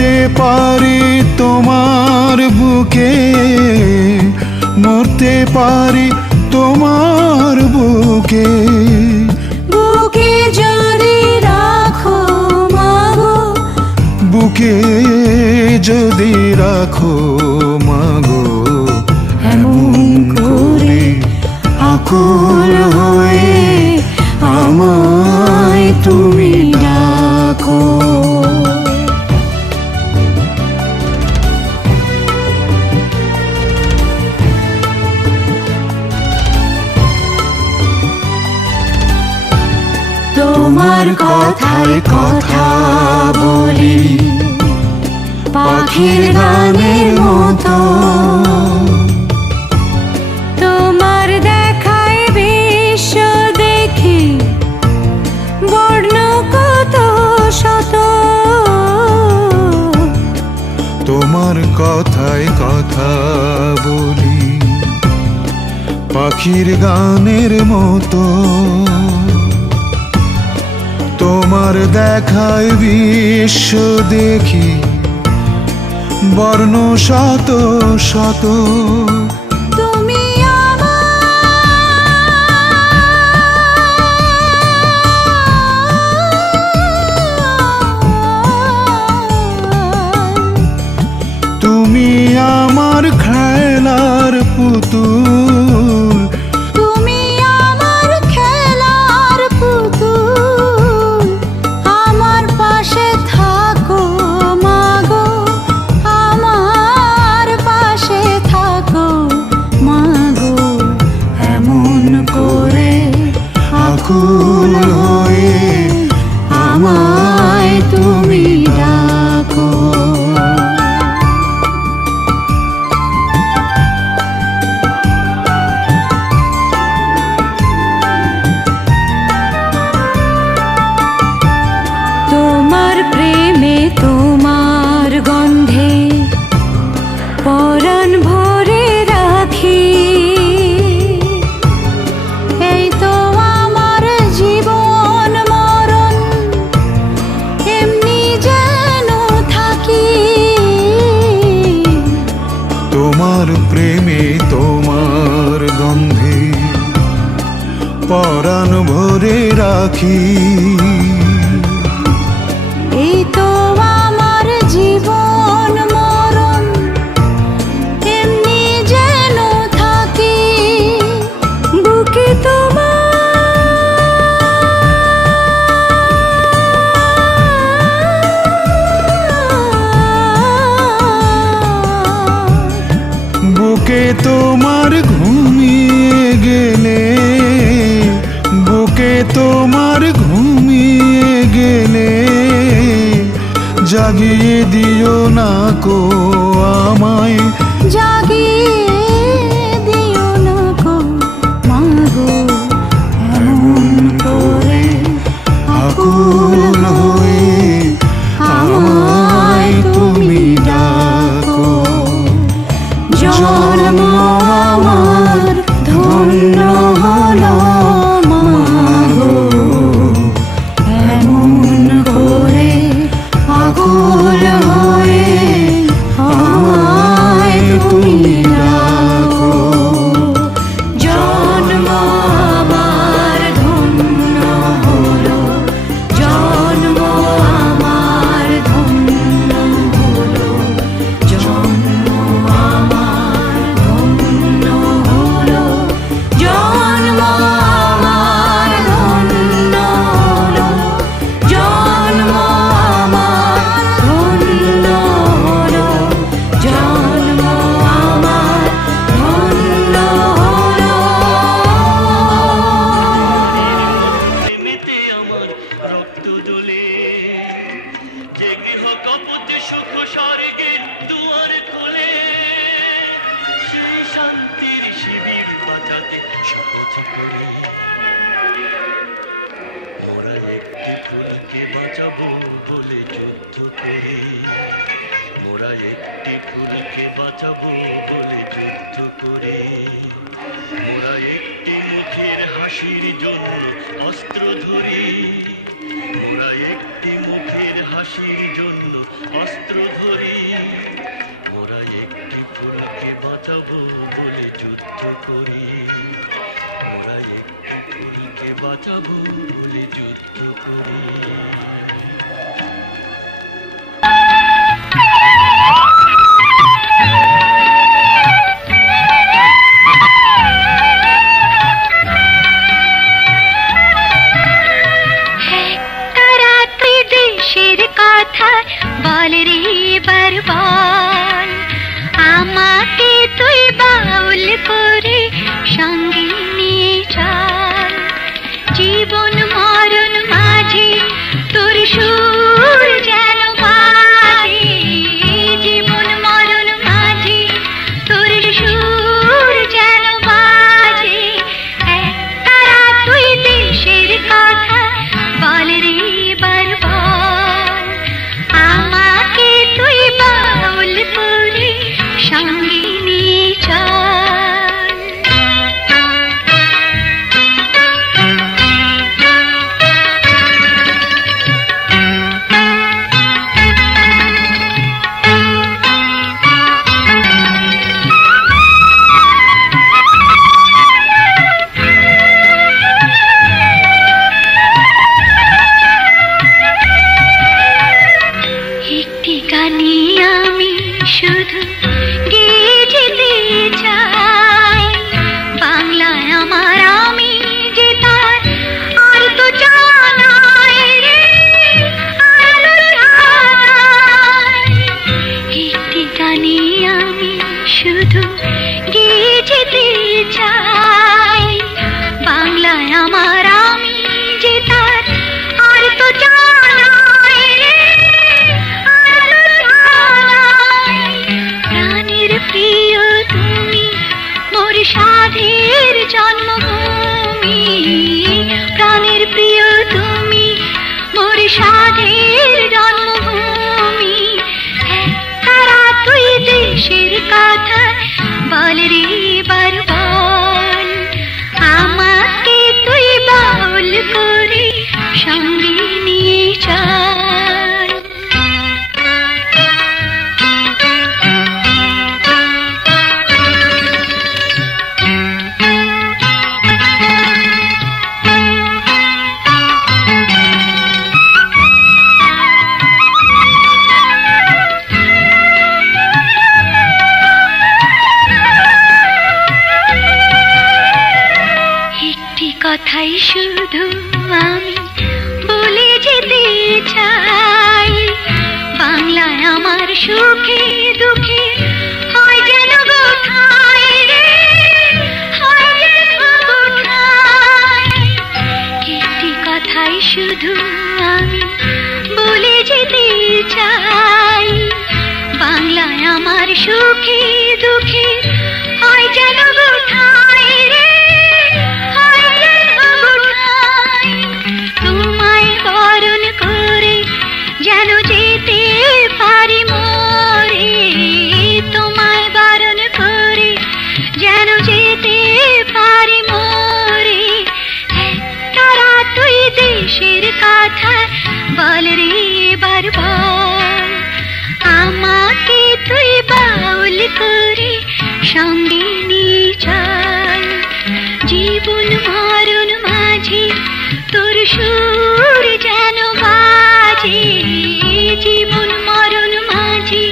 মরতে পারি তোমার বুকে, মরতে পারি তোমার বুকে। বুকে যদি রাখো মাগো, বুকে যদি রাখো মাগো, এমন করে আকুল হয়ে আমায় তুমি ডাকো। তোমার কথায় কথা বলি পাখির গানের মতো, তোমার দেখায় বিশ্ব দেখি বর্ণ কত শত। তোমার কথায় কথা বলি পাখির গানের মতো, তোমার দেখায় বিশ্ব দেখি বর্ণ শত শত। তুমি তুমি আমার খেলার পুতুল, তুমি আমার খেলার পুতুল। আমার পাশে থাকো মাগো, আমার পাশে থাকো মাগো, এমন করে আকুল হয়ে আমায় তুমি ডাকো। তোমার প্রেমে তোমার গন্ধে পরাণ ভরে রাখি, এই তো আমার জীবন মরণ এমনি যেন থাকি। তোমার প্রেমে তোমার গন্ধে পরাণ ভরে রাখি, এই তো আমার জীবন মরণ এমনি যেন থাকি। বুকে বুকে তোমার ঘুমিয়ে গেলে, বুকে তোমার ঘুমিয়ে গেলে জাগিয়ে দিও না কো আমায়, জাগিয়ে দিও না গো মাগো, এমন করে আকুল হয়ে আমায় তুমি ডাকো। জন্ম আমার ধন্য হলো মাগো, এমন করে আকুল হয়ে আমায় তুমি ডাকো। জন্ম আমার ধন্য হলো, জন্ম আমার ধন্য হলো, জন্ম আমার ধন্য হলো, জন্ম আমার ধন্য হলো, জন্ম আমার ধন্য হলো, জন্ম আমার ধন্য হলো। নারীর মতো প্রেমেতে আমার রক্ত দোলে, যে গৃহ কপতে সুখ স্বর্গের দুয়ার খোলে, সেই শান্তির শিবির বাঁচাতে শপথ করি। মোরা একটি ফুলকে বাঁচাবো বলে যুদ্ধ করি, মোরা একটি ফুলকে বাঁচাবো বলে যুদ্ধ করি। মোরা একটি মুখের হাসির জন্য অস্ত্র ধরি, মোরা একটি মুখের হাসির জন্য অস্ত্র ধরি, মোরা একটি ফুলকে বাঁচাবো বলে যুদ্ধ করি, মোরা একটি ফুলকে বাঁচাবো বলে যুদ্ধ করি। বল রে বরবাল, আমাকে তুই বাউল করে সঙ্গে নিয়ে চল। জীবন মরণ মাঝে তোর সুর যেন বাজে, জীবন মরণ মাঝে তোর সুর যেন বাজে। তারা তুই দেশের কথা বল রে বরবাল, আমাকে তুই বাউল করে সঙ্গে নিয়ে চল। একটি গানে আমি শুধু গেয়ে যেতে চাই, বাংলায় আমার আমি যে তার আর তো জানাই রে, আর তো জানাই। একটি গানে আমি শুধু গেয়ে যেতে চাই, বাংলায় আমার আমি যে তার আর তো জানাই রে, প্রাণের প্রিয় তুমি মোর সাধের জন্মভূমি, প্রাণের প্রিয় তুমি মোর সাধের জন্মভূমি। তারা তুই দেশের কথা বল রে বরবাল, আমাকে তুই বাউল করে সঙ্গে নিয়ে চল। একটি কথাই শুধু আমি বলে যেতে চাই, বাংলায় আমার সুখে দুঃখে হয় যেন গোঠায় রে, হয় যেন গোঠায়। একটি কথাই শুধু আমি বলে যেতে চাই, বাংলায় আমার সুখে দুঃখে হয় যেন গোঠায় রে, হয় যেন গোঠায়। তোমায় বরণ করে যেন যেতে পারি মোরে, তোমায় বরণ করে যেন যেতে পারি মোরে। তারা তুই দেশের কথা বল রে বরবাল, আমাকে তুই বাউল করে সঙ্গে নিয়ে চল। জীবন মরণ মাঝে তোর সুর যেন বাজে, জীবন মরণ মাঝে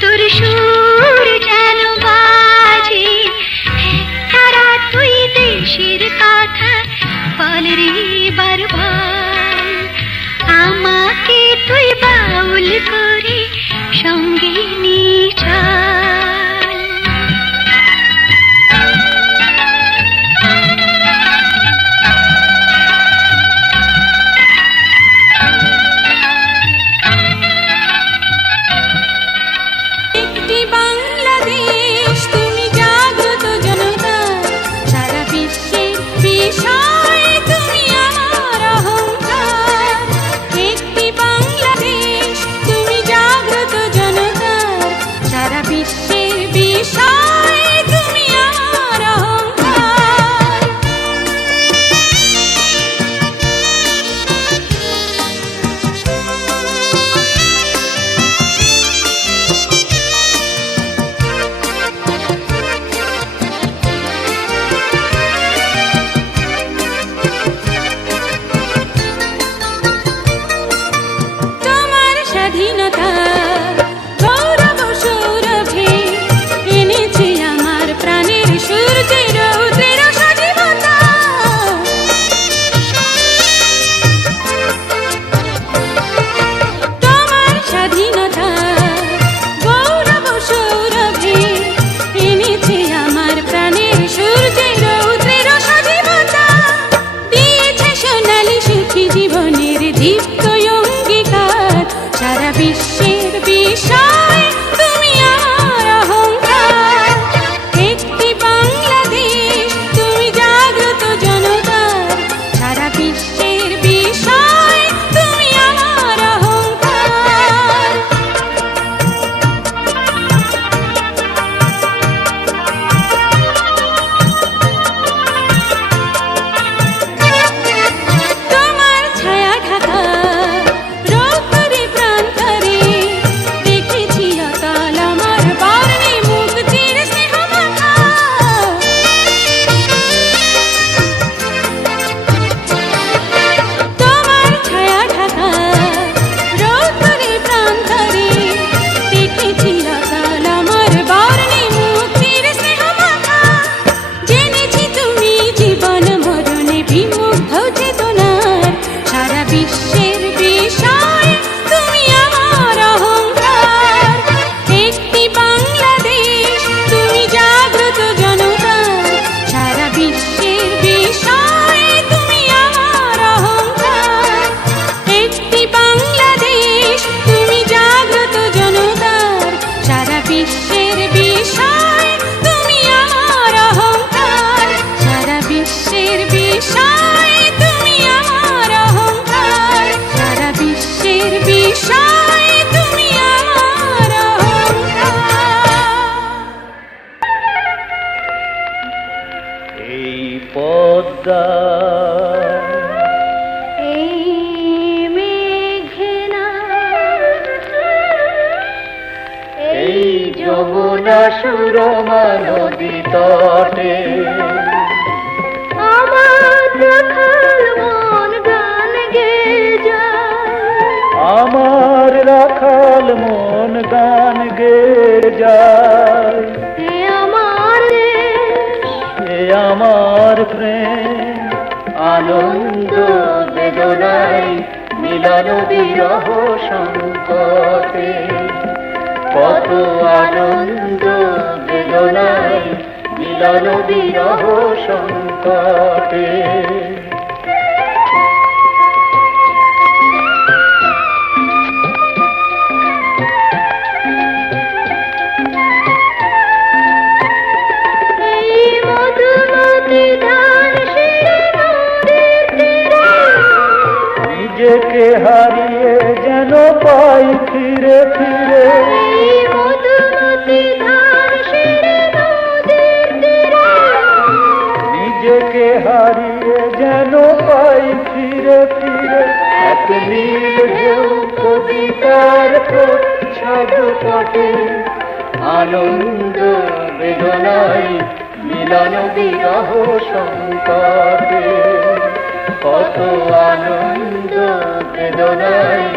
তোর সুর যেন বাজে। তারা তুই দেশের কথা বল রে বরবাল, আমাকে তুই বাউল করে সঙ্গে নিয়ে চল। একটি বাংলাদেশ তুমি জাগ্রত জনতা, সারা বিশ্বের বিষয় তুমি আমার অহংকার। একটি বাংলাদেশ তুমি জাগ্রত জনতা, সারা বিশ্ব যমুনা সুরমা নদী তটে। আমার রাখাল মন গান গেয়ে যায়, আমার রাখাল মন গান গেয়ে যায়। এ আমার দেশ, এ আমার প্রেম, আনন্দ বেদনায় মিলন বিরহ সংকটে। কত আনন্দ বেদনায় মিলন বিরহ সংকটে। এই মধুমতি ধান শিরে নদীর তীরে, নিজেকে হারিয়ে যেন পাই ফিরে ফিরে। এই মধুমতি ধান শিরে নদীর তীরে, নিজেকে হারিয়ে যেন পাই ফিরে ফিরে। এক নীল ঢেউ কবিতার প্রচ্ছদ পটে, আনন্দ বেদনায় মিলন বিরহ সংকটে। কত আনন্দ বেদনায়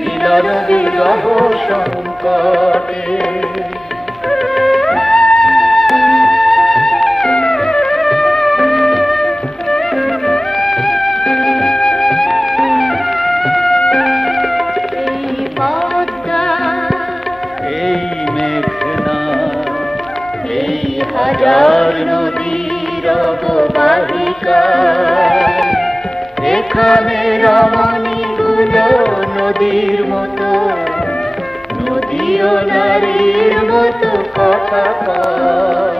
মিলন বিরহ সংকটে। এই পদ্মা, এই মেঘনা, এই হাজার নদীর অববাহিকা, এখানে রমণীগুলো নদীর মতো, নদীও নারীর মতো কথা কয়।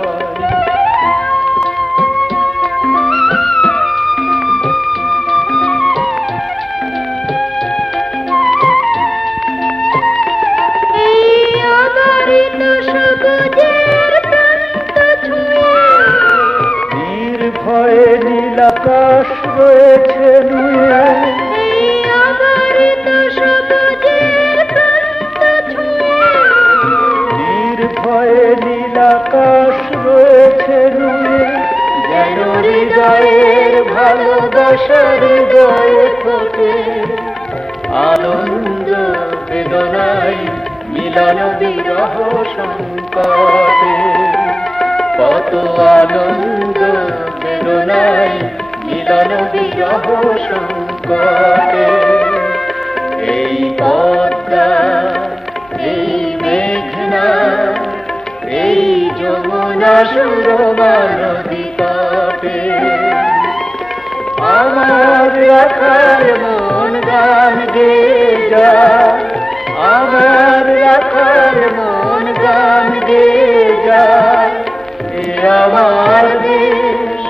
এই অবারিত সবুজের প্রান্ত ছুঁয়ে, নির্ভয়ে নীলাকাশ রয়েছে নুয়ে। এই অবারিত সবুজের প্রান্ত ছুঁয়ে, নির্ভয়ে নীলাকাশ রয়েছে নুয়ে। যেন হৃদয়ের ভালোবাসার হৃদয়ে ফোটে, আনন্দ বেদনায় মিলন বিরহ সংকটে। কত আনন্দ বেদনায় মিলন বিরহ সংকটে। এই পদ্মা, এই মেঘনা, এই যমুনা সুরমা নদী তটে, আমার রাখাল মন গান গেয়ে যায়। আমার রাখাল মন গান গেয়ে যায়। এ আমার দেশ,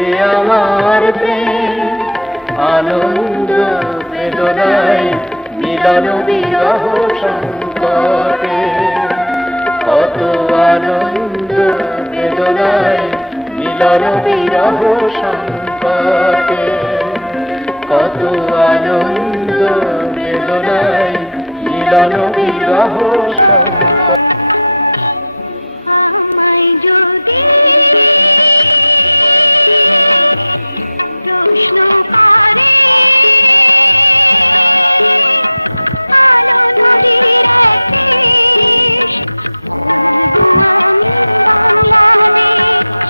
এ আমার প্রেম, আনন্দ বেদনায় মিলন বিরহ সংকটে। কত আনন্দ বেদনায় মিলন বিরহ সংকটে। কত আনন্দ বেদনায় মিলন বিরহ সংকটে। আমায় যদি প্রশ্ন করে, আলো নদীর এক দেশ, বলবো আমি বাংলাদেশ।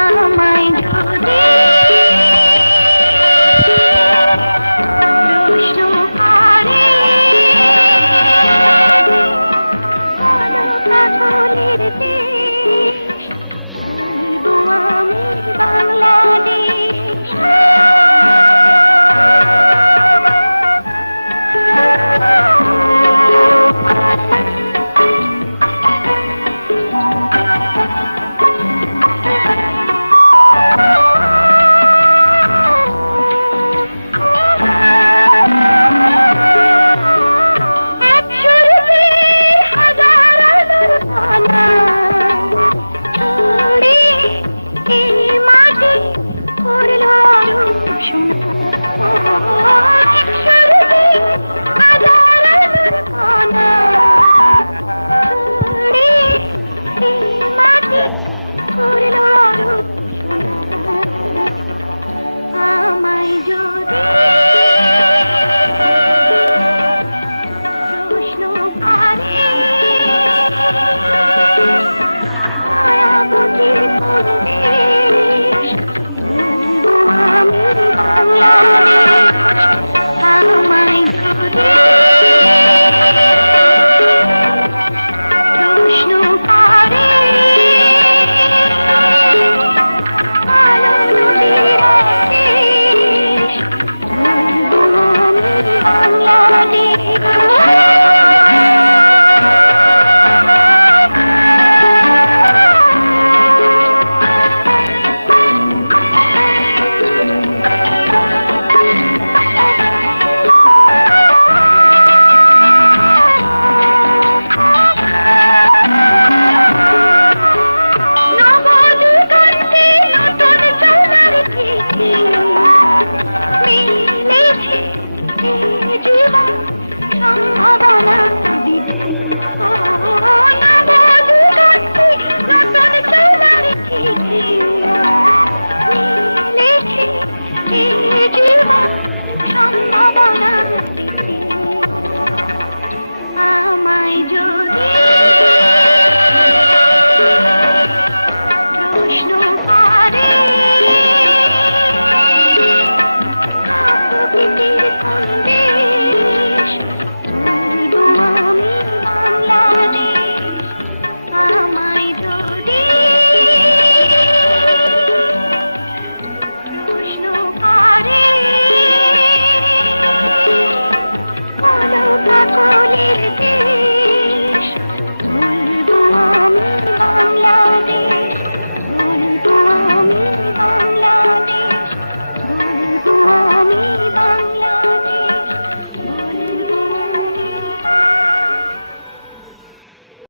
আমায় যদি প্রশ্ন করে, আলো কাকলের দেশ, বলবো আমি বাংলাদেশ। আমায় যদি প্রশ্ন করে আলো নদীর দেশ বলবো আমি বাংলাদেশ। আমায় যদি প্রশ্ন করে প্রকৃতির কোন দেশ বলবো আমি বাংলাদেশ। আমায় যদি